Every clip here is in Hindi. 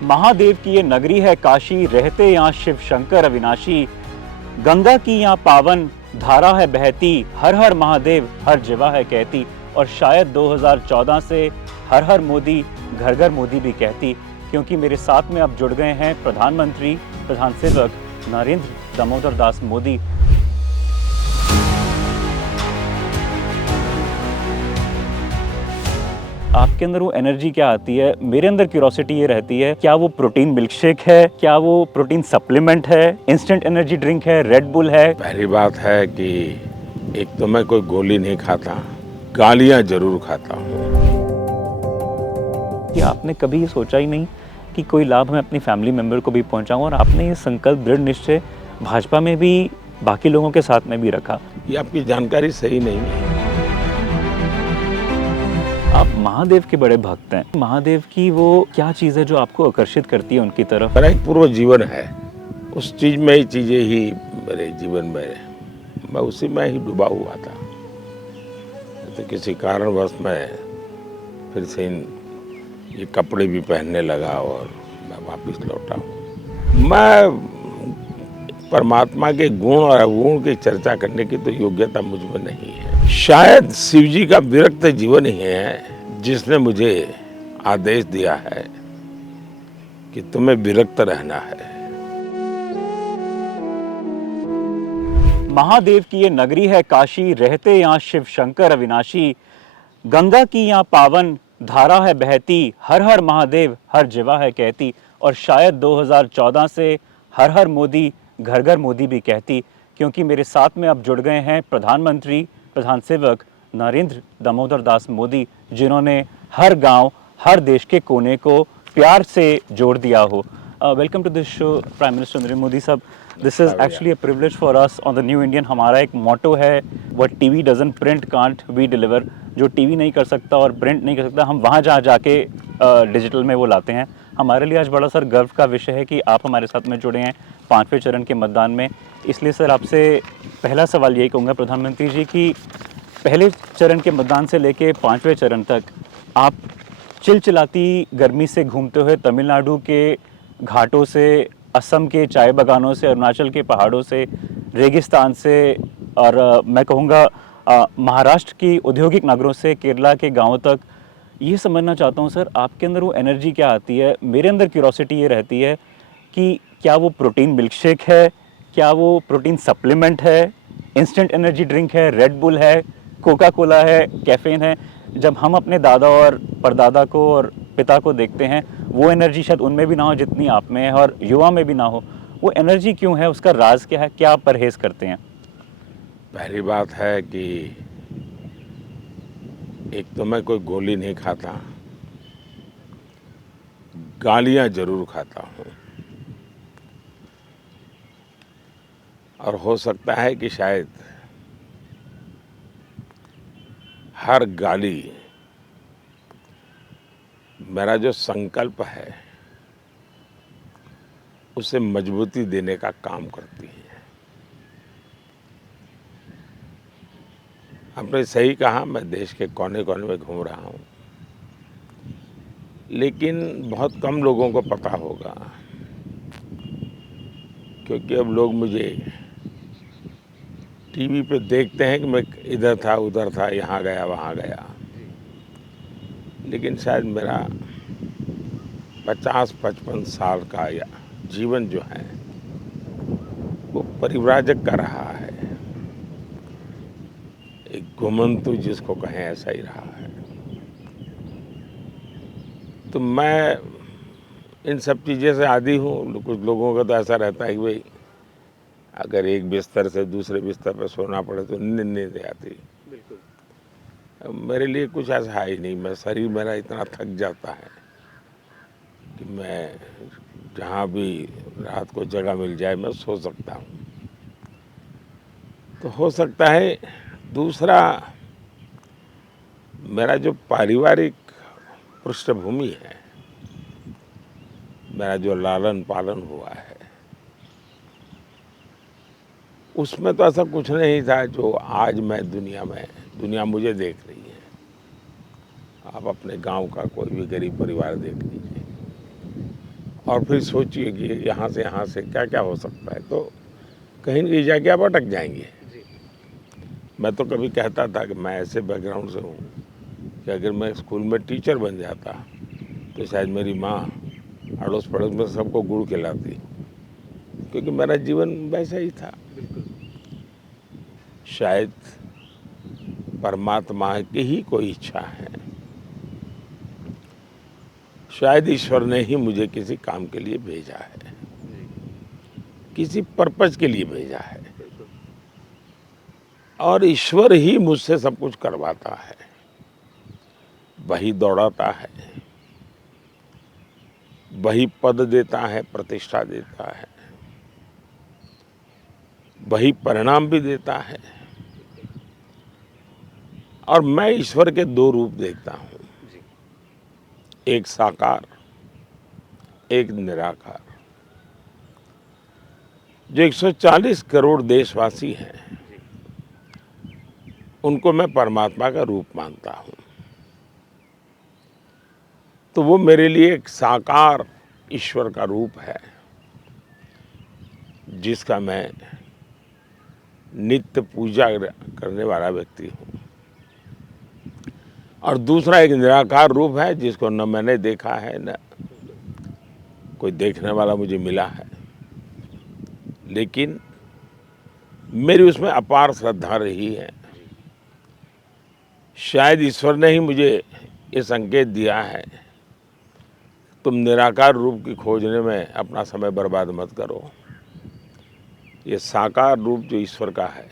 महादेव की ये नगरी है काशी, रहते यहाँ शिव शंकर अविनाशी। गंगा की यहाँ पावन धारा है बहती, हर हर महादेव हर जगह है कहती। और शायद 2014 से हर हर मोदी घर घर मोदी भी कहती, क्योंकि मेरे साथ में अब जुड़ गए हैं प्रधानमंत्री प्रधान सेवक नरेंद्र दामोदर दास मोदी। आपके अंदर वो एनर्जी क्या आती है? मेरे अंदर क्यूरोसिटी ये रहती है, क्या वो प्रोटीन मिल्कशेक है, क्या वो प्रोटीन सप्लीमेंट है, इंस्टेंट एनर्जी ड्रिंक है, रेड बुल है? पहली बात है कि एक तो मैं कोई गोली नहीं खाता, गालियां जरूर खाता हूँ। कि आपने कभी ये सोचा ही नहीं कि कोई लाभ मैं अपनी फैमिली मेंबर को भी पहुंचाऊं, और आपने ये संकल्प दृढ़ निश्चय भाजपा में भी बाकी लोगों के साथ में भी रखा। ये आपकी जानकारी सही नहीं है। आप महादेव के बड़े भक्त हैं। महादेव की वो क्या चीज़ है जो आपको आकर्षित करती है उनकी तरफ? मेरा एक पूर्व जीवन है, उस चीज में ही चीजें ही मेरे जीवन में, मैं उसी में ही डूबा हुआ था। तो किसी कारणवश मैं फिर से ये कपड़े भी पहनने लगा और मैं वापस लौटा हूँ। मैं परमात्मा के गुण और अवगुण की चर्चा करने की तो योग्यता मुझ में नहीं है। शायद शिव जी का विरक्त जीवन ही है जिसने मुझे आदेश दिया है कि तुम्हें विरक्त रहना है। महादेव की ये नगरी है काशी, रहते यहाँ शिव शंकर अविनाशी। गंगा की यहाँ पावन धारा है बहती, हर हर महादेव हर जगह है कहती। और शायद 2014 से हर हर मोदी घर घर मोदी भी कहती, क्योंकि मेरे साथ में अब जुड़ गए हैं प्रधानमंत्री प्रधान सेवक नरेंद्र दामोदर दास मोदी, जिन्होंने हर गांव हर देश के कोने को प्यार से जोड़ दिया हो। Welcome to this show prime minister Narendra Modi साहब। This is actually a privilege for us on the new Indian. हमारा एक मोटो है, what TV doesn't print can't we deliver. जो टीवी नहीं कर सकता और प्रिंट नहीं कर सकता, हम वहाँ जहाँ जाके डिजिटल में वो लाते हैं। हमारे लिए आज बड़ा सर गर्व का विषय है कि आप हमारे साथ में जुड़े हैं 5वें चरण के मतदान में। इसलिए सर आपसे पहला सवाल यही कहूँगा प्रधानमंत्री जी कि पहले चरण के मतदान से लेके 5वें चरण तक आप चिलचिलाती गर्मी से घूमते हुए तमिलनाडु के घाटों से, असम के चाय बागानों से, अरुणाचल के पहाड़ों से, रेगिस्तान से, और मैं कहूँगा महाराष्ट्र की औद्योगिक नगरों से केरला के गांवों तक, ये समझना चाहता हूँ सर आपके अंदर वो एनर्जी क्या आती है? मेरे अंदर क्यूरोसिटी ये रहती है कि क्या वो प्रोटीन मिल्कशेक है, क्या वो प्रोटीन सप्लीमेंट है, इंस्टेंट एनर्जी ड्रिंक है, रेड बुल है, कोका कोला है, कैफीन है? जब हम अपने दादा और परदादा को और पिता को देखते हैं, वो एनर्जी शायद उनमें भी ना हो जितनी आप में है, और युवा में भी ना हो। वो एनर्जी क्यों है? उसका राज क्या है? क्या आप परहेज करते हैं? पहली बात है कि एक तो मैं कोई गोली नहीं खाता, गालियां जरूर खाता हूँ। और हो सकता है कि शायद हर गाली मेरा जो संकल्प है उसे मजबूती देने का काम करती है। आपने सही कहा, मैं देश के कोने कोने में घूम रहा हूँ, लेकिन बहुत कम लोगों को पता होगा, क्योंकि अब लोग मुझे टीवी पे देखते हैं कि मैं इधर था उधर था, यहाँ गया वहाँ गया। लेकिन शायद मेरा 50-55 साल का या जीवन जो है वो परिव्राजक का रहा है, एक घुमंतु जिसको कहें ऐसा ही रहा है। तो मैं इन सब चीज़ें से आदी हूँ। कुछ लोगों का तो ऐसा रहता है कि भाई अगर एक बिस्तर से दूसरे बिस्तर पर सोना पड़े तो नींद आती। बिल्कुल। मेरे लिए कुछ ऐसा है ही नहीं। मैं शरीर मेरा इतना थक जाता है कि मैं जहाँ भी रात को जगह मिल जाए मैं सो सकता हूँ। तो हो सकता है दूसरा, मेरा जो पारिवारिक पृष्ठभूमि है, मेरा जो लालन पालन हुआ है, उसमें तो ऐसा कुछ नहीं था जो आज मैं दुनिया मुझे देख रही है। आप अपने गांव का कोई भी गरीब परिवार देख लीजिए, और फिर सोचिए कि यहाँ से क्या क्या हो सकता है, तो कहीं न कहीं जाके आप अटक जाएंगे। मैं तो कभी कहता था कि मैं ऐसे बैकग्राउंड से हूँ कि अगर मैं स्कूल में टीचर बन जाता तो शायद मेरी माँ अड़ोस पड़ोस में सबको गुड़ खिलाती, क्योंकि मेरा जीवन वैसा ही था। शायद परमात्मा की ही कोई इच्छा है, शायद ईश्वर ने ही मुझे किसी काम के लिए भेजा है, किसी पर्पज के लिए भेजा है, और ईश्वर ही मुझसे सब कुछ करवाता है। वही दौड़ाता है, वही पद देता है, प्रतिष्ठा देता है, वही परिणाम भी देता है। और मैं ईश्वर के दो रूप देखता हूँ, एक साकार, एक निराकार। जो 140 करोड़ देशवासी हैं, उनको मैं परमात्मा का रूप मानता हूँ। तो वो मेरे लिए एक साकार ईश्वर का रूप है, जिसका मैं नित्य पूजा करने वाला व्यक्ति हूँ। और दूसरा एक निराकार रूप है, जिसको न मैंने देखा है, न कोई देखने वाला मुझे मिला है, लेकिन मेरी उसमें अपार श्रद्धा रही है। शायद ईश्वर ने ही मुझे ये संकेत दिया है, तुम निराकार रूप की खोजने में अपना समय बर्बाद मत करो। ये साकार रूप जो ईश्वर का है,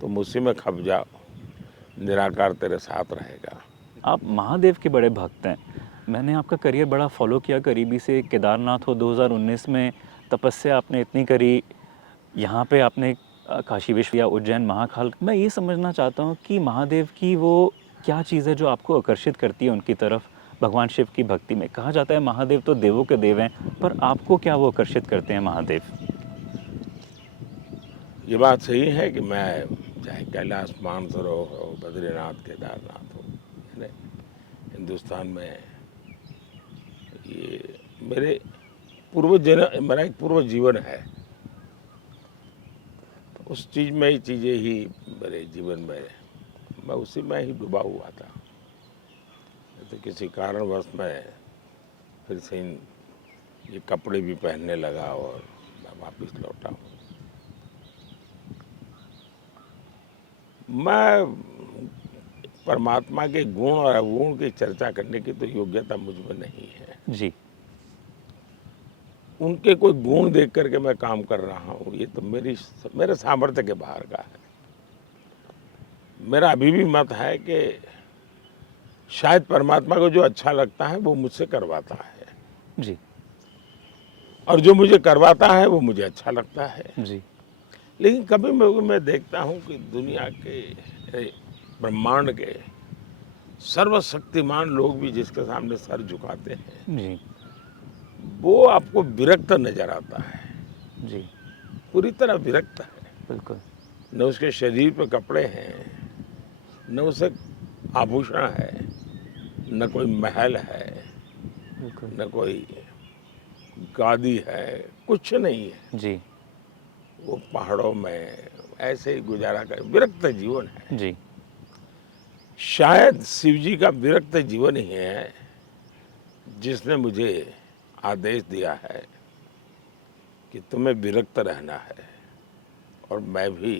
तुम उसी में खप जाओ, निराकार तेरे साथ रहेगा। आप महादेव के बड़े भक्त हैं। मैंने आपका करियर बड़ा फॉलो किया करीबी से। केदारनाथ हो 2019 में तपस्या आपने इतनी करी, यहाँ पे आपने काशी विश्व या उज्जैन महाकाल। मैं ये समझना चाहता हूँ कि महादेव की वो क्या चीज़ है जो आपको आकर्षित करती है उनकी तरफ, भगवान शिव की भक्ति में। कहा जाता है महादेव तो देवों के देव हैं, पर आपको क्या वो आकर्षित करते हैं महादेव? ये बात सही है कि मैं चाहे कैलाश मानसरोवर हो, बद्रीनाथ, केदारनाथ हो, यानी हिंदुस्तान में ये मेरे मेरा एक पूर्व जीवन है। तो उस चीज़ में ही चीज़ें ही मेरे जीवन में, मैं उसी में ही डूबा हुआ था। तो किसी कारणवश मैं फिर से ये कपड़े भी पहनने लगा और मैं वापस लौटा हूँ। मैं परमात्मा के गुण और अवगुण की चर्चा करने की तो योग्यता मुझ में नहीं है। जी। उनके कोई गुण देख करके मैं काम कर रहा हूँ, ये तो मेरे सामर्थ्य के बाहर का है। मेरा अभी भी मत है कि शायद परमात्मा को जो अच्छा लगता है वो मुझसे करवाता है, जी। और जो मुझे करवाता है वो मुझे अच्छा लगता है। जी। लेकिन कभी मैं देखता हूँ कि दुनिया के, ब्रह्मांड के सर्वशक्तिमान लोग भी जिसके सामने सर झुकाते हैं, जी। वो आपको विरक्त नजर आता है, जी। पूरी तरह विरक्त है। बिल्कुल। न उसके शरीर पर कपड़े हैं, न उसे आभूषण है, न कोई महल है, बिल्कुल। न कोई गादी है, कुछ नहीं है। जी। वो पहाड़ों में ऐसे ही गुजारा कर, विरक्त जीवन है। जी। शायद शिव जी का विरक्त जीवन ही है जिसने मुझे आदेश दिया है कि तुम्हें विरक्त रहना है, और मैं भी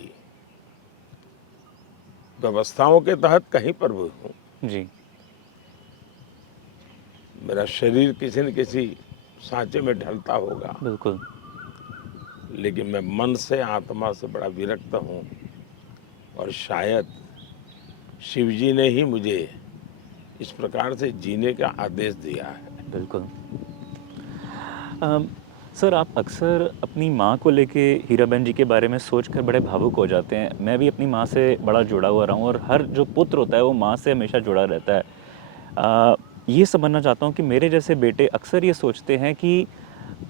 व्यवस्थाओं के तहत कहीं पर भी हूँ। जी। मेरा शरीर किसी न किसी सांचे में ढलता होगा, बिल्कुल। लेकिन मैं मन से, आत्मा से बड़ा विरक्त हूँ, और शायद शिव जी ने ही मुझे इस प्रकार से जीने का आदेश दिया है। बिल्कुल। सर, आप अक्सर अपनी माँ को लेके, हीराबेन जी के बारे में सोचकर बड़े भावुक हो जाते हैं। मैं भी अपनी माँ से बड़ा जुड़ा हुआ रहा हूँ, और हर जो पुत्र होता है वो माँ से हमेशा जुड़ा रहता है। ये समझना चाहता हूँ कि मेरे जैसे बेटे अक्सर ये सोचते हैं कि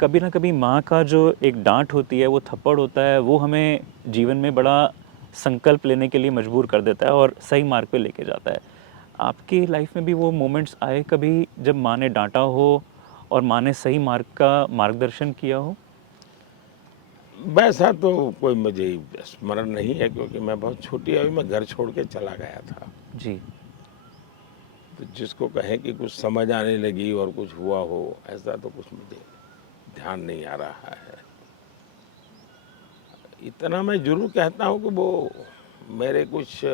कभी ना कभी माँ का जो एक डांट होती है, वो थप्पड़ होता है, वो हमें जीवन में बड़ा संकल्प लेने के लिए मजबूर कर देता है और सही मार्ग पे लेके जाता है। आपकी लाइफ में भी वो मोमेंट्स आए कभी जब माँ ने डांटा हो और माँ ने सही मार्ग का मार्गदर्शन किया हो? वैसा तो कोई मुझे स्मरण नहीं है, क्योंकि मैं बहुत छोटी आयु में घर छोड़ के चला गया था। जी। तो जिसको कहें कि कुछ समझ आने लगी और कुछ हुआ हो, ऐसा तो कुछ मुझे ध्यान नहीं आ रहा है। इतना मैं जरूर कहता हूँ कि वो मेरे कुछ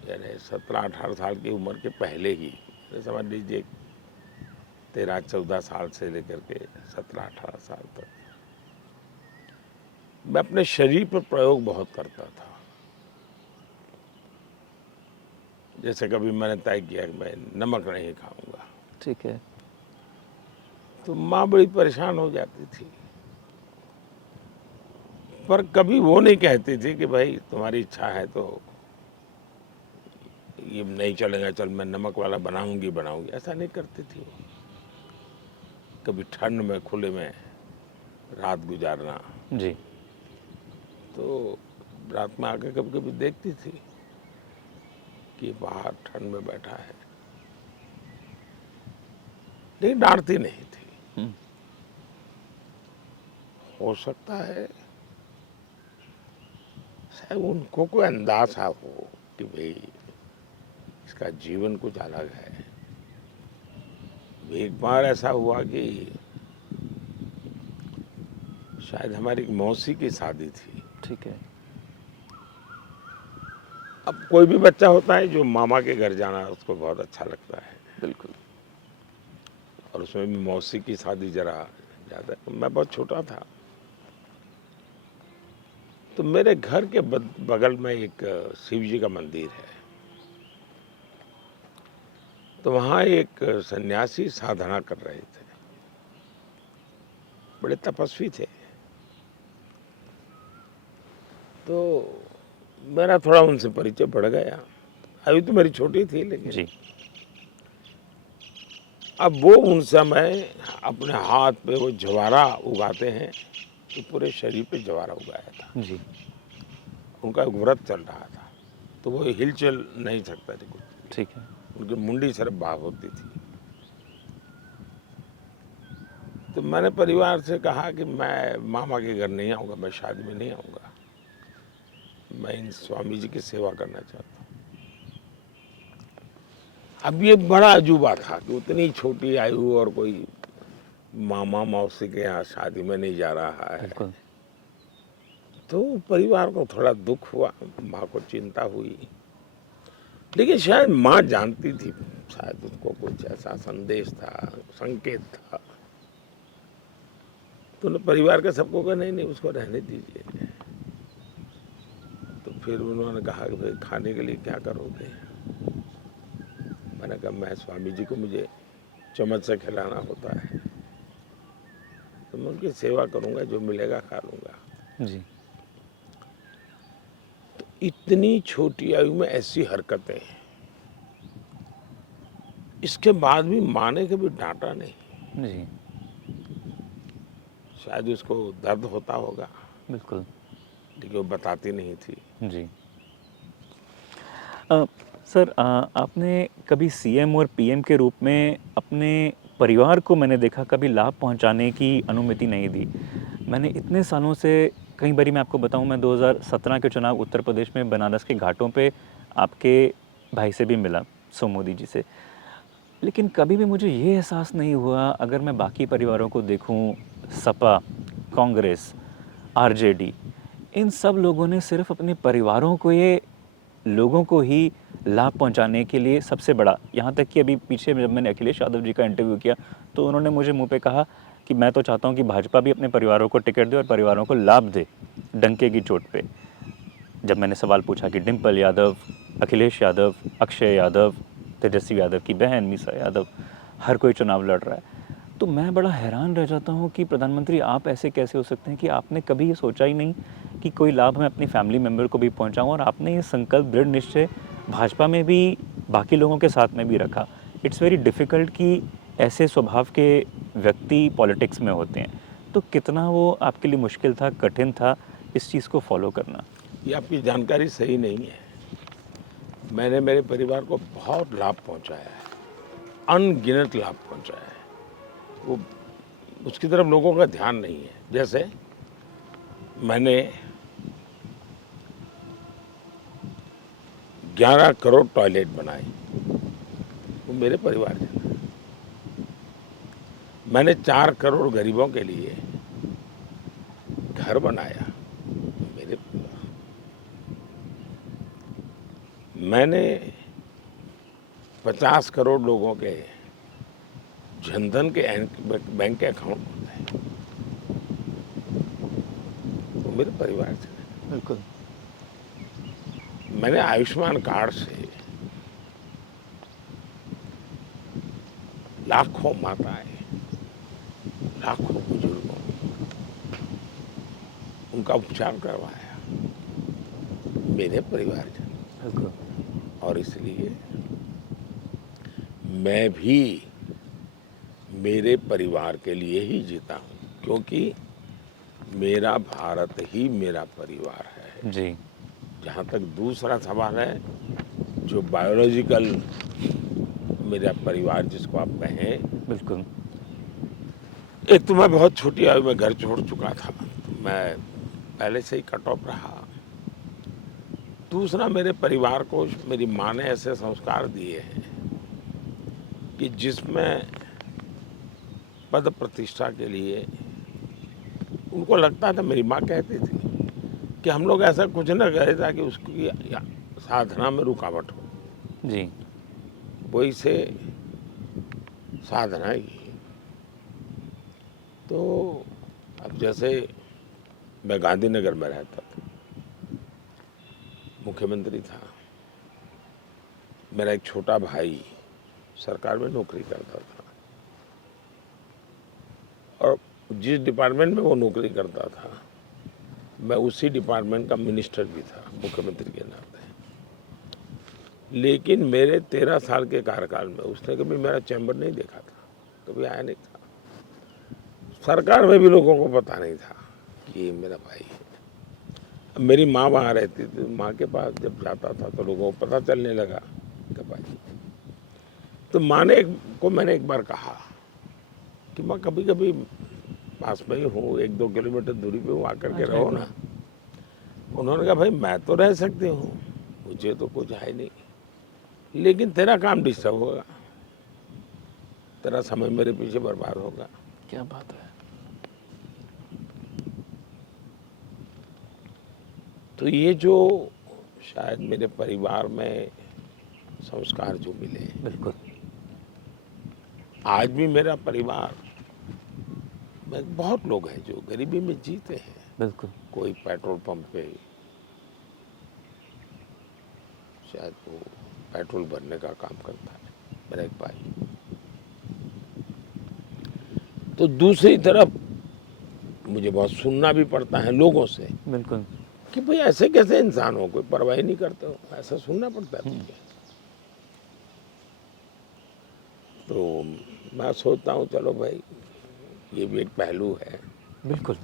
यानी 17-18 साल की उम्र के पहले ही, समझ लीजिए 13-14 साल से लेकर के 17-18 साल तक मैं अपने शरीर पर प्रयोग बहुत करता था। जैसे कभी मैंने तय किया कि मैं नमक नहीं खाऊंगा, ठीक है। तो माँ बड़ी परेशान हो जाती थी, पर कभी वो नहीं कहती थी कि भाई तुम्हारी इच्छा है तो ये नहीं चलेगा, चल मैं नमक वाला बनाऊंगी, ऐसा नहीं करती थी। कभी ठंड में खुले में रात गुजारना, जी। तो रात में आके कभी कभी देखती थी कि बाहर ठंड में बैठा है, लेकिन डांटती नहीं थी। हम्म। हो सकता है शायद उनको कोई अंदाजा हो कि भाई इसका जीवन कुछ अलग है। एक बार ऐसा हुआ कि शायद हमारी एक मौसी की शादी थी। ठीक है। अब कोई भी बच्चा होता है जो मामा के घर जाना उसको बहुत अच्छा लगता है, बिल्कुल। और उसमें भी मौसी की शादी जरा ज़्यादा। मैं बहुत छोटा था, तो मेरे घर के बगल में एक शिव जी का मंदिर है, तो वहाँ एक सन्यासी साधना कर रहे थे, बड़े तपस्वी थे। तो मेरा थोड़ा उनसे परिचय बढ़ गया। अभी तो मेरी छोटी थी, लेकिन जी। अब वो उन समय अपने हाथ पे वो जवारा उगाते हैं, तो पूरे शरीर पे जवारा उगाया था। जी। उनका एक व्रत चल रहा था, तो वो हिलचल नहीं सकता थे कुछ। ठीक है। उनकी मुंडी सिर्फ बाग होती थी। तो मैंने परिवार से कहा कि मैं मामा के घर नहीं आऊँगा, मैं शादी में नहीं आऊँगा, मैं इन स्वामी जी की सेवा करना चाहता हूँ। अब ये बड़ा अजूबा था कि उतनी छोटी आयु और कोई मामा मौसी के यहाँ शादी में नहीं जा रहा है। बिल्कुल। तो परिवार को थोड़ा दुख हुआ, माँ को चिंता हुई, लेकिन शायद माँ जानती थी, शायद उसको कुछ ऐसा संदेश था, संकेत था। तो उन्होंने परिवार के सबको कहा नहीं नहीं उसको रहने दीजिए। तो फिर उन्होंने कहा कि भाई खाने के लिए क्या करोगे? मैंने कहा मैं स्वामी जी को मुझे चम्मच से खिलाना होता है, तो मैं उनकी सेवा करूंगा, जो मिलेगा खा लूंगा। जी। तो इतनी छोटी आयु में ऐसी हरकतें, इसके बाद भी माँ ने कभी डांटा नहीं। जी। शायद उसको दर्द होता होगा, बिल्कुल। लेकिन वो बताती नहीं थी। जी। सर, आपने कभी सीएम और पीएम के रूप में अपने परिवार को, मैंने देखा, कभी लाभ पहुंचाने की अनुमति नहीं दी। मैंने इतने सालों से, कई बारी मैं आपको बताऊं, मैं 2017 के चुनाव उत्तर प्रदेश में बनारस के घाटों पे आपके भाई से भी मिला, मोदी जी से, लेकिन कभी भी मुझे ये एहसास नहीं हुआ, अगर मैं बाकी परिवारों को देखूं, सपा, कांग्रेस, आरजेडी, इन सब लोगों ने सिर्फ अपने परिवारों को, ये लोगों को ही लाभ पहुंचाने के लिए सबसे बड़ा, यहाँ तक कि अभी पीछे जब मैंने अखिलेश यादव जी का इंटरव्यू किया तो उन्होंने मुझे मुंह पे कहा कि मैं तो चाहता हूँ कि भाजपा भी अपने परिवारों को टिकट दे और परिवारों को लाभ दे, डंके की चोट पे। जब मैंने सवाल पूछा कि डिम्पल यादव, अखिलेश यादव, अक्षय यादव, तेजस्वी यादव की बहन मीसा यादव, हर कोई चुनाव लड़ रहा है, तो मैं बड़ा हैरान रह जाता हूँ कि प्रधानमंत्री आप ऐसे कैसे हो सकते हैं कि आपने कभी ये सोचा ही नहीं कि कोई लाभ मैं अपनी फैमिली मेम्बर को भी पहुँचाऊँ, और आपने ये संकल्प, दृढ़ निश्चय भाजपा में भी, बाकी लोगों के साथ में भी रखा। इट्स वेरी डिफ़िकल्ट कि ऐसे स्वभाव के व्यक्ति पॉलिटिक्स में होते हैं, तो कितना वो आपके लिए मुश्किल था, कठिन था इस चीज़ को फॉलो करना? ये आपकी जानकारी सही नहीं है। मैंने मेरे परिवार को बहुत लाभ पहुंचाया है, अनगिनत लाभ पहुंचाया है। वो उसकी तरफ लोगों का ध्यान नहीं है। जैसे मैंने 11 करोड़ टॉयलेट बनाए, वो मेरे परिवार के। मैंने 4 करोड़ गरीबों के लिए घर बनाया, मेरे परिवार। मैंने 50 करोड़ लोगों के जनधन के बैंक के अकाउंट बनाए, वो मेरे परिवार से। बिल्कुल। मैंने आयुष्मान कार्ड से लाखों माताएं, लाखों बुजुर्गों उनका उपचार करवाया, मेरे परिवारजन। बिल्कुल। और इसलिए मैं भी मेरे परिवार के लिए ही जीता हूँ, क्योंकि मेरा भारत ही मेरा परिवार है। जी। जहाँ तक दूसरा सवाल है, जो बायोलॉजिकल मेरा परिवार जिसको आप कहें, बिल्कुल। एक तो मैं बहुत छोटी आयु में घर छोड़ चुका था, तो मैं पहले से ही कट ऑफ रहा। दूसरा, मेरे परिवार को मेरी माँ ने ऐसे संस्कार दिए हैं कि जिसमें पद प्रतिष्ठा के लिए उनको लगता था, मेरी माँ कहती थी कि हम लोग ऐसा कुछ न करें ताकि उसकी साधना में रुकावट हो। जी। वही से साधना ही। तो अब जैसे मैं गांधीनगर में रहता था, मुख्यमंत्री था, मेरा एक छोटा भाई सरकार में नौकरी करता था, और जिस डिपार्टमेंट में वो नौकरी करता था, मैं उसी डिपार्टमेंट का मिनिस्टर भी था मुख्यमंत्री के नाते। लेकिन मेरे 13 साल के कार्यकाल में उसने कभी मेरा चैम्बर नहीं देखा था, कभी आया नहीं था। सरकार में भी लोगों को पता नहीं था कि ये मेरा भाई है। अब मेरी माँ वहाँ रहती थी, माँ के पास जब जाता था तो लोगों को पता चलने लगा कि भाई। तो माँ ने को मैंने एक बार कहा कि माँ, कभी कभी पास में ही हूँ, 1-2 किलोमीटर दूरी पे हूँ, आकर के रहो ना। उन्होंने कहा, भाई मैं तो रह सकती हूँ, मुझे तो कुछ है नहीं, लेकिन तेरा काम डिस्टर्ब होगा, तेरा समय मेरे पीछे बर्बाद होगा। क्या बात है। तो ये जो शायद मेरे परिवार में संस्कार जो मिले, बिल्कुल। आज भी मेरा परिवार में बहुत लोग हैं जो गरीबी में जीते हैं। बिल्कुल। कोई पेट्रोल पंप पे शायद वो पेट्रोल भरने का काम करता है, मेरा एक भाई। तो दूसरी तरफ मुझे बहुत सुनना भी पड़ता है लोगों से बिल्कुल। कि भाई ऐसे कैसे इंसान हो, कोई परवाह नहीं करते हो, ऐसा सुनना पड़ता है मुझे। तो मैं सोचता हूँ, चलो भाई ये भी एक पहलू है। बिल्कुल।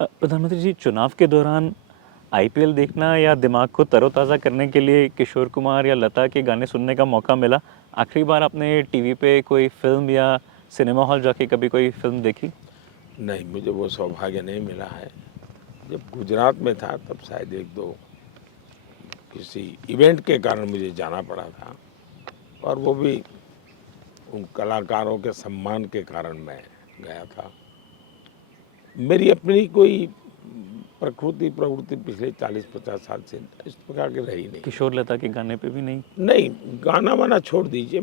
प्रधानमंत्री जी, चुनाव के दौरान आईपीएल देखना या दिमाग को तरोताज़ा करने के लिए किशोर कुमार या लता के गाने सुनने का मौका मिला? आखिरी बार आपने टीवी पे कोई फिल्म या सिनेमा हॉल जाके कभी कोई फिल्म देखी? नहीं, मुझे वो सौभाग्य नहीं मिला है। जब गुजरात में था तब शायद 1-2 किसी इवेंट के कारण मुझे जाना पड़ा था, और वो भी उन कलाकारों के सम्मान के कारण मैं गया था। मेरी अपनी कोई प्रवृत्ति पिछले 40-50 साल से इस प्रकार की रही नहीं। किशोर लता के गाने पे भी नहीं? नहीं, गाना वाना छोड़ दीजिए,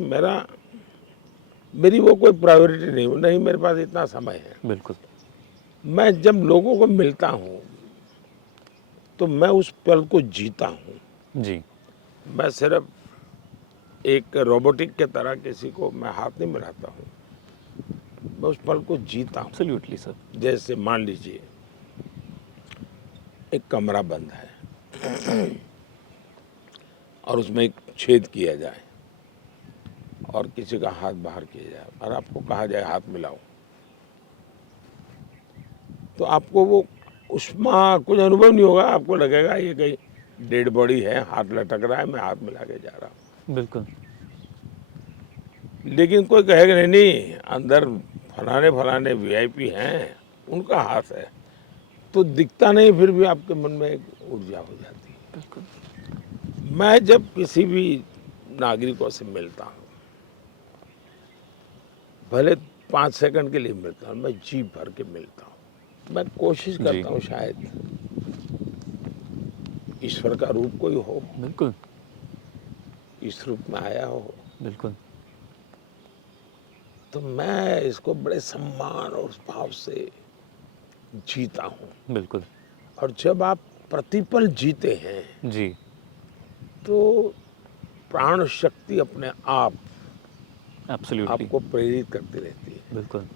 मेरी वो कोई प्रायोरिटी नहीं, मेरे पास इतना समय है। बिल्कुल। मैं जब लोगों को मिलता हूँ तो मैं उस पल को जीता हूँ। जी। मैं सिर्फ एक रोबोटिक के तरह किसी को मैं हाथ नहीं मिलाता हूँ, मैं उस पल को जीता हूँ। Absolutely sir. जैसे मान लीजिए एक कमरा बंद है और उसमें एक छेद किया जाए और किसी का हाथ बाहर किया जाए और आपको कहा जाए हाथ मिलाओ, तो आपको वो उसमें कुछ अनुभव नहीं होगा। आपको लगेगा ये कहीं डेड बॉडी है, हाथ लटक रहा है, मैं हाथ मिला के जा रहा हूँ। बिल्कुल। लेकिन कोई कहेगा नहीं नहीं अंदर फलाने फलाने वीआईपी हैं, उनका हाथ है, तो दिखता नहीं, फिर भी आपके मन में एक ऊर्जा हो जाती है। बिल्कुल। मैं जब किसी भी नागरिकों से मिलता हूँ, भले 5 सेकंड के लिए मिलता हूँ, मैं जी भर के मिलता हूँ। मैं कोशिश जी। करता हूँ शायद ईश्वर का रूप कोई हो, बिल्कुल। इस रूप में आया हो, बिल्कुल। तो मैं इसको बड़े सम्मान और भाव से जीता हूँ। बिल्कुल। और जब आप प्रतिपल जीते हैं जी। तो प्राण शक्ति अपने आप एब्सोल्युटली। आपको प्रेरित करती रहती है। बिल्कुल।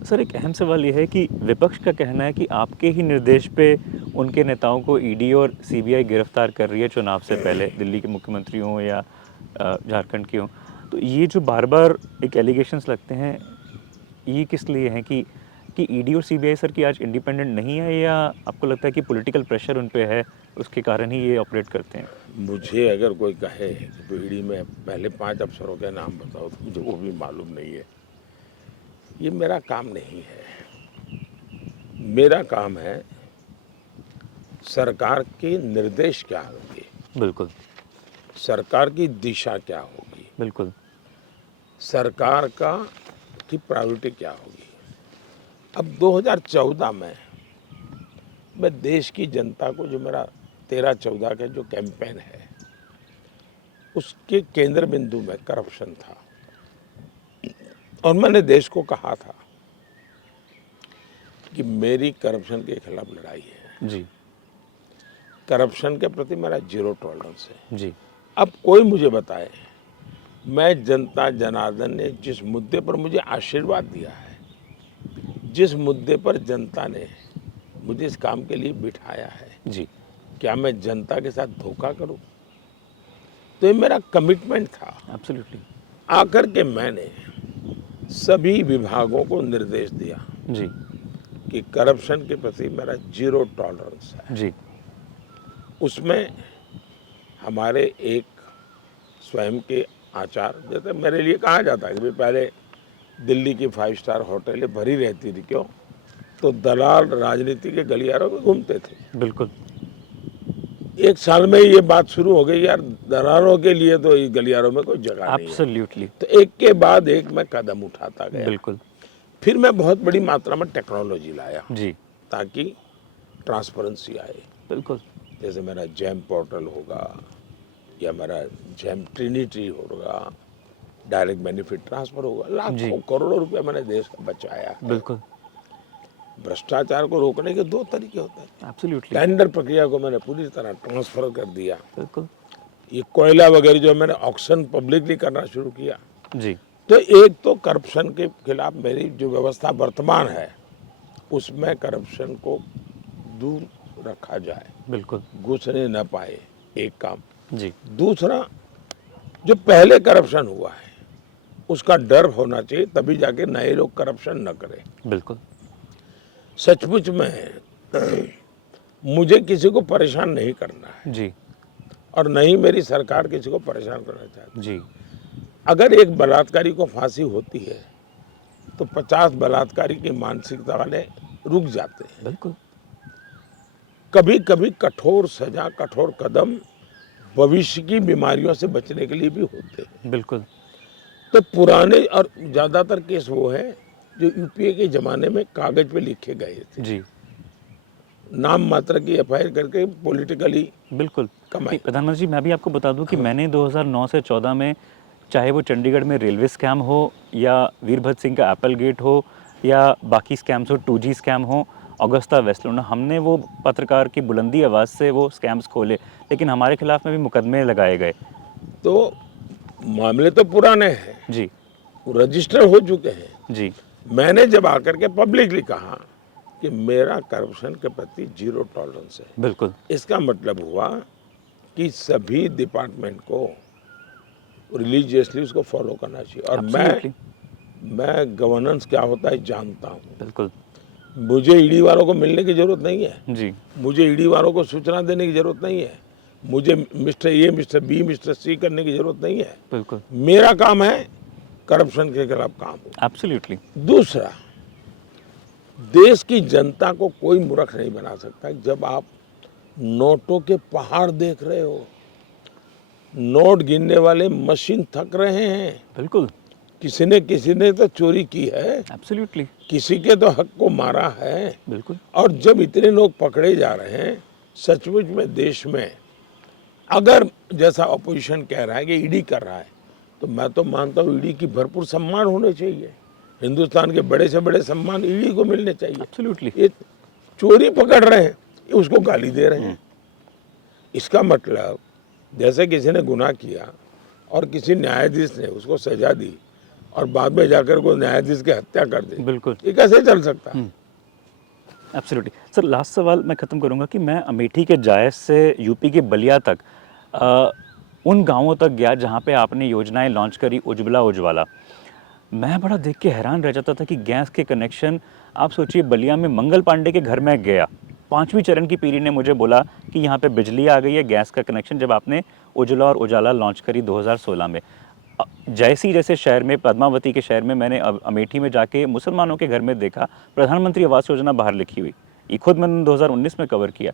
सर, एक अहम सवाल ये है कि विपक्ष का कहना है कि आपके ही निर्देश पे उनके नेताओं को ईडी और सीबीआई गिरफ्तार कर रही है चुनाव से पहले, दिल्ली के मुख्यमंत्री हों या झारखंड के हों। तो ये जो बार-बार एक एलिगेशंस लगते हैं, ये किस लिए हैं कि ईडी और सीबीआई सर की आज इंडिपेंडेंट नहीं है, या आपको लगता है कि पॉलिटिकल प्रेशर उन पे है, उसके कारण ही ये ऑपरेट करते हैं? मुझे अगर कोई कहे कि पीढ़ी में पहले 5 अफसरों के नाम बताओ, तो मुझे वो भी मालूम नहीं है। ये मेरा काम नहीं है। मेरा काम है सरकार के निर्देश क्या होंगे, बिल्कुल। सरकार की दिशा क्या होगी, बिल्कुल। सरकार का की प्रायोरिटी क्या होगी। अब 2014 में मैं देश की जनता को, जो मेरा 13-14 का जो कैंपेन है, उसके केंद्र बिंदु में करप्शन था। और मैंने देश को कहा था कि मेरी करप्शन के खिलाफ लड़ाई है, जी। करप्शन के प्रति मेरा जीरो टॉलरेंस है। जी। अब कोई मुझे बताए, मैं जनता जनार्दन ने जिस मुद्दे पर मुझे आशीर्वाद दिया है, जिस मुद्दे पर जनता ने मुझे इस काम के लिए बिठाया है, जी। क्या मैं जनता के साथ धोखा करूं? तो ये मेरा कमिटमेंट था। एब्सोल्युटली। आकर के मैंने सभी विभागों को निर्देश दिया जी। कि करप्शन के प्रति मेरा जीरो टॉलरेंस है। जी। उसमें हमारे एक स्वयं के आचार, जैसे मेरे लिए कहा जाता है कि भाई पहले दिल्ली की 5 स्टार होटलें भरी रहती थी, क्यों? तो दलाल राजनीति के गलियारों में घूमते थे। बिल्कुल। एक साल में ये बात शुरू हो गई, यार दलालों के लिए तो इस गलियारों में कोई जगह नहीं है। एब्सोल्युटली। तो एक के बाद एक मैं कदम उठाता गया। बिल्कुल। फिर मैं बहुत बड़ी मात्रा में टेक्नोलॉजी लाया जी। ताकि ट्रांसपेरेंसी आए। बिल्कुल। जैसे मेरा जैम पोर्टल होगा, या मेरा जैम ट्रिनिटी होगा, डायरेक्ट बेनिफिट ट्रांसफर होगा। लाखों करोड़ों रुपया मैंने देश का बचाया है। बिल्कुल। भ्रष्टाचार को रोकने के 2 तरीके होते हैं। एब्सोल्युटली। टेंडर प्रक्रिया को मैंने पूरी तरह ट्रांसफर कर दिया। बिल्कुल। ये कोयला वगैरह जो मैंने ऑक्शन पब्लिकली करना शुरू किया। जी। तो एक तो करप्शन के खिलाफ मेरी जो व्यवस्था वर्तमान है, उसमें करप्शन को दूर रखा जाए, बिल्कुल। घुसने न पाए, एक काम। जी। दूसरा, जो पहले करप्शन हुआ है उसका डर होना चाहिए, तभी जाके नए लोग करप्शन न करें। बिल्कुल। सचमुच में मुझे किसी को परेशान नहीं करना है, जी। और नहीं मेरी सरकार किसी को परेशान करना चाहती। जी। अगर एक बलात्कारी को फांसी होती है तो 50 बलात्कारी की मानसिकता वाले रुक जाते हैं। बिल्कुल। कभी कभी कठोर सजा, कठोर कदम भविष्य की बीमारियों से बचने के लिए भी होते हैं। बिल्कुल। तो पुराने और ज़्यादातर केस वो है जो यूपीए के ज़माने में कागज पे लिखे गए थे, जी। नाम मात्र की एफआईआर करके पॉलिटिकली बिल्कुल। कमाई। प्रधानमंत्री जी, मैं भी आपको बता दूं कि मैंने 2009 से 14 में, चाहे वो चंडीगढ़ में रेलवे स्कैम हो, या वीरभद्र सिंह का एप्पल गेट हो, या बाकी स्कैम्स हो, 2G स्कैम हो, ऑगस्टा वेस्टलैंड, हमने वो पत्रकार की बुलंदी आवाज़ से वो स्कैम्स खोले, लेकिन हमारे खिलाफ में भी मुकदमे लगाए गए। तो मामले तो पुराने हैं, जी। रजिस्टर हो चुके हैं। जी। मैंने जब आकर के पब्लिकली कहा कि मेरा करप्शन के प्रति जीरो टॉलरेंस है, बिल्कुल। इसका मतलब हुआ कि सभी डिपार्टमेंट को रिलीजियसली उसको फॉलो करना चाहिए। और Absolutely. मैं गवर्नेंस क्या होता है जानता हूँ। बिल्कुल। मुझे ईडी वालों को मिलने की जरूरत नहीं है, जी। मुझे ईडी वालों को सूचना देने की जरूरत नहीं है, मुझे mister A, mister B, mister C करने की जरूरत नहीं है। बिल्कुल। मेरा काम है करप्शन के खिलाफ काम हो। एब्सोल्युटली। दूसरा, देश की जनता को कोई मूर्ख नहीं बना सकता। जब आप नोटों के पहाड़ देख रहे हो, नोट गिनने वाले मशीन थक रहे हैं, बिल्कुल। किसी ने तो चोरी की है, एब्सोल्युटली। किसी के तो हक को मारा है। बिल्कुल। और जब इतने लोग पकड़े जा रहे हैं, सचमुच में देश में अगर जैसा ऑपोजिशन कह रहा है कि ईडी कर रहा है, तो मैं तो मानता हूँ ईडी की भरपूर सम्मान होने चाहिए। हिंदुस्तान के बड़े से बड़े सम्मान ईडी को मिलने चाहिए। एब्सोल्युटली। ये चोरी पकड़ रहे हैं, ये उसको गाली दे रहे हैं। इसका मतलब जैसे किसी ने गुनाह किया और किसी न्यायाधीश ने उसको सजा दी और बाद में जाकर को न्यायाधीश की हत्या कर दी, बिल्कुल। ये कैसे चल सकता है? एब्सोल्युटली। सर, लास्ट सवाल मैं ख़त्म करूंगा कि मैं अमेठी के जायस से यूपी के बलिया तक उन गांवों तक गया जहां पे आपने योजनाएं लॉन्च करी, उज्ज्वला उज्ज्वला। मैं बड़ा देख के हैरान रह जाता था कि गैस के कनेक्शन, आप सोचिए बलिया में मंगल पांडे के घर में गया, 5वीं चरण की पीढ़ी ने मुझे बोला कि यहाँ पे बिजली आ गई है, गैस का कनेक्शन, जब आपने उज्ज्वला और उजाला लॉन्च करी 2016 में। जैसी जैसे शहर में, पद्मावती के शहर में, मैंने अमेठी में जाके मुसलमानों के घर में देखा प्रधानमंत्री आवास योजना बाहर लिखी हुई। ये खुद मैंने 2019 में कवर किया।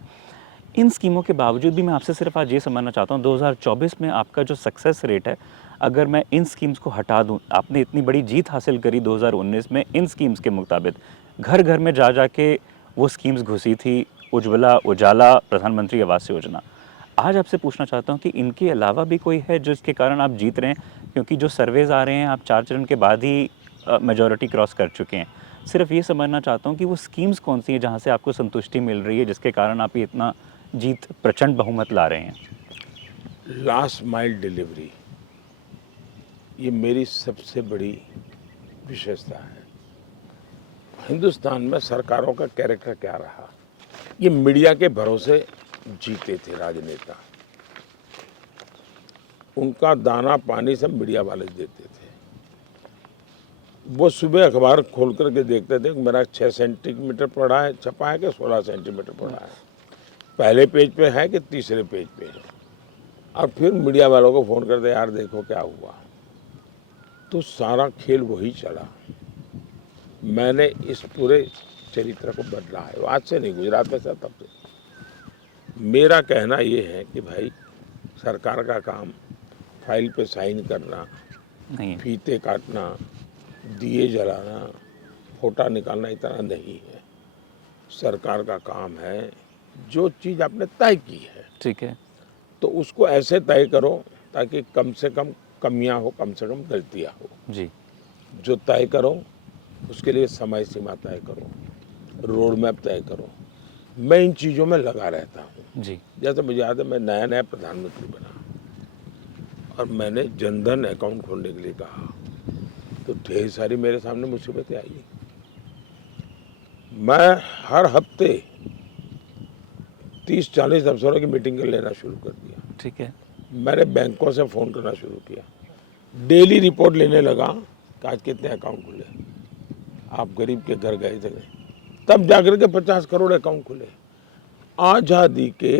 इन स्कीमों के बावजूद भी मैं आपसे सिर्फ आज ये समझना चाहता हूँ 2024 में आपका जो सक्सेस रेट है, अगर मैं इन स्कीम्स को हटा दूँ, आपने इतनी बड़ी जीत हासिल करी 2019 में इन स्कीम्स के मुताबिक, घर घर में जा जाके वो स्कीम्स घुसी थी, उज्ज्वला उजाला, प्रधानमंत्री आवास योजना। आज आपसे पूछना चाहता हूँ कि इनके अलावा भी कोई है जिसके कारण आप जीत रहे हैं? क्योंकि जो सर्वेज आ रहे हैं, आप 4 चरण के बाद ही मेजॉरिटी क्रॉस कर चुके हैं। सिर्फ ये समझना चाहता हूँ कि वो स्कीम्स कौन सी हैं जहाँ से आपको संतुष्टि मिल रही है, जिसके कारण आप ये इतना जीत, प्रचंड बहुमत ला रहे हैं? लास्ट माइल डिलीवरी, ये मेरी सबसे बड़ी विशेषता है। हिंदुस्तान में सरकारों का कैरेक्टर क्या रहा? ये मीडिया के भरोसे जीते थे राजनेता, उनका दाना पानी सब मीडिया वाले देते थे। वो सुबह अखबार खोल करके देखते थे कि मेरा 6 सेंटीमीटर पड़ा है, छपा है कि 16 सेंटीमीटर पड़ा है, पहले पेज पे है कि तीसरे पेज पे है, और फिर मीडिया वालों को फ़ोन करते, यार देखो क्या हुआ। तो सारा खेल वही चला। मैंने इस पूरे चरित्र को बदला है, आज से नहीं, गुजरात में से तब से। मेरा कहना ये है कि भाई, सरकार का काम फाइल पे साइन करना नहीं, फीते काटना, दिए जलाना, फोटा निकालना इतना नहीं है। सरकार का काम है जो चीज़ आपने तय की है, ठीक है, तो उसको ऐसे तय करो ताकि कम से कम कमियां हो, कम से कम गलतियां हो। जी, जो तय करो उसके लिए समय सीमा तय करो, रोड मैप तय करो। मैं इन चीज़ों में लगा रहता हूँ। जी, जैसे मुझे याद है, मैं नया नया प्रधानमंत्री बना और मैंने जनधन अकाउंट खोलने के लिए कहा, तो ढेर सारी मेरे सामने मुसीबतें आई। मैं हर हफ्ते 30-40 अफसरों की मीटिंग कर लेना शुरू कर दिया। ठीक है, मैंने बैंकों से फ़ोन करना शुरू किया, डेली रिपोर्ट लेने लगा कि आज कितने अकाउंट खुले। आप गरीब के घर गए थे, तब जाकर के 50 करोड़ अकाउंट खुले। आज़ादी के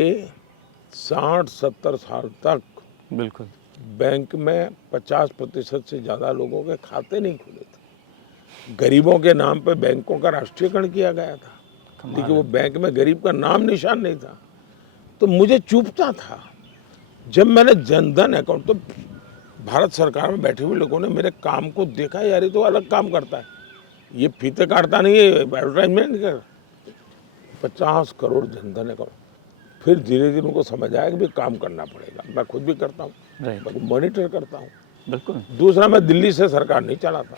60-70 साल तक बिल्कुल, बैंक में 50% से ज़्यादा लोगों के खाते नहीं खुले थे। गरीबों के नाम पे बैंकों का राष्ट्रीयकरण किया गया था, लेकिन वो बैंक में गरीब का नाम निशान नहीं था। तो मुझे चुभता था। जब मैंने जनधन अकाउंट, तो भारत सरकार में बैठे हुए लोगों ने मेरे काम को देखा, यार ये तो अलग काम करता है, ये फीते काटता नहीं है, एडवर्टाइजमेंट नहीं कर। 50 करोड़ जनधन अकाउंट। फिर धीरे धीरे उनको समझ आया कि भी काम करना पड़ेगा। मैं खुद भी करता हूँ, राइट, मॉनिटर करता हूँ। बिल्कुल, दूसरा, मैं दिल्ली से सरकार नहीं चलाता,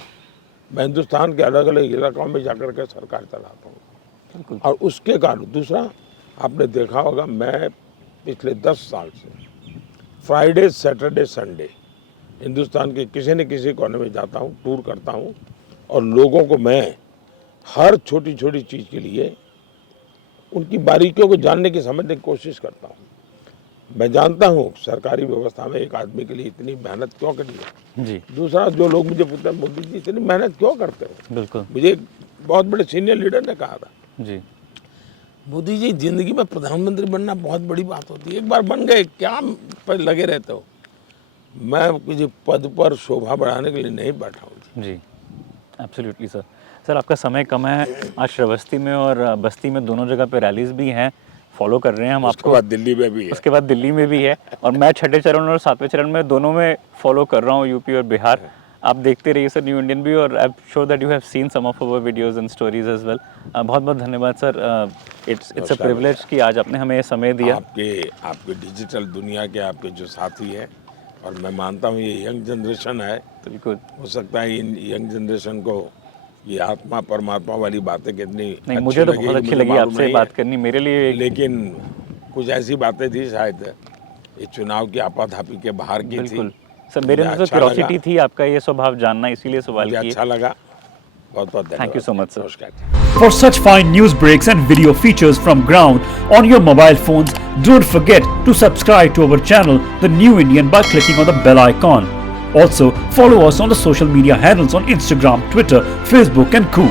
मैं हिंदुस्तान के अलग अलग इलाकों में जाकर के सरकार चलाता हूँ। बिल्कुल, और उसके कारण दूसरा, आपने देखा होगा, मैं पिछले 10 साल से फ्राइडे, सैटरडे, संडे हिंदुस्तान के किसी न किसी कोने में जाता हूँ, टूर करता हूँ, और लोगों को मैं हर छोटी छोटी चीज़ के लिए उनकी बारीकियों को जानने की, समझने की कोशिश करता हूँ। मैं जानता हूँ सरकारी व्यवस्था में एक आदमी के लिए इतनी मेहनत क्यों करनी है। जी, दूसरा, जो लोग मुझे पूछते हैं, मोदी जी इतनी मेहनत क्यों करते हो? बिल्कुल, मुझे एक बहुत बड़े सीनियर लीडर ने कहा था, जी, मोदी जी जिंदगी में प्रधानमंत्री बनना बहुत बड़ी बात होती है, एक बार बन गए क्या पर लगे रहते हो? मैं किसी पद पर शोभा बढ़ाने के लिए नहीं बैठा हूँ। जी, एब्सोल्युटली सर। सर आपका समय कम है, आज श्रावस्ती में और बस्ती में दोनों जगह पे रैलीज भी हैं, फॉलो कर रहे हैं हम उसके आपको। बाद दिल्ली में भी है। उसके बाद दिल्ली में भी है और मैं छठे चरण और सातवें चरण में दोनों में फॉलो कर रहा हूँ, यूपी और बिहार। आप देखते रहिए सर न्यू इंडियन भी, और I am sure that you have seen some of our videos and stories as well. बहुत बहुत धन्यवाद सर, इट्स अ नमस्कार। प्रिविलेज कि आज आपने हमें ये समय दिया। आपके डिजिटल दुनिया के आपके जो साथी हैं, और मैं मानता हूँ ये यंग जनरेशन है, बिल्कुल हो सकता है इन यंग जनरेशन को ये आत्मा परमात्मा वाली बातें कितनी नहीं, मुझे तो लगेगी, बहुत अच्छी मुझे लगी मालूम आपसे नहीं बात है। करनी, मेरे लिए लेकिन कुछ ऐसी बातें थी शायद ये चुनाव की आपाधापी के बाहर की थी। बिल्कुल सर, मेरे मुझे अंदर तो अच्छा क्यूरोसिटी लगा, थी आपका ये स्वभाव जानना, इसीलिए सवाल मुझे किए। अच्छा लगा। बहुत बहुत धन्यवाद। Thank you so much, sir. नमस्कार। For such fine news breaks and video features from ground on your mobile phones, don't forget to subscribe to our channel, The New Indian, by clicking on the bell icon. Also, follow us on the social media handles on Instagram, Twitter, Facebook and Co.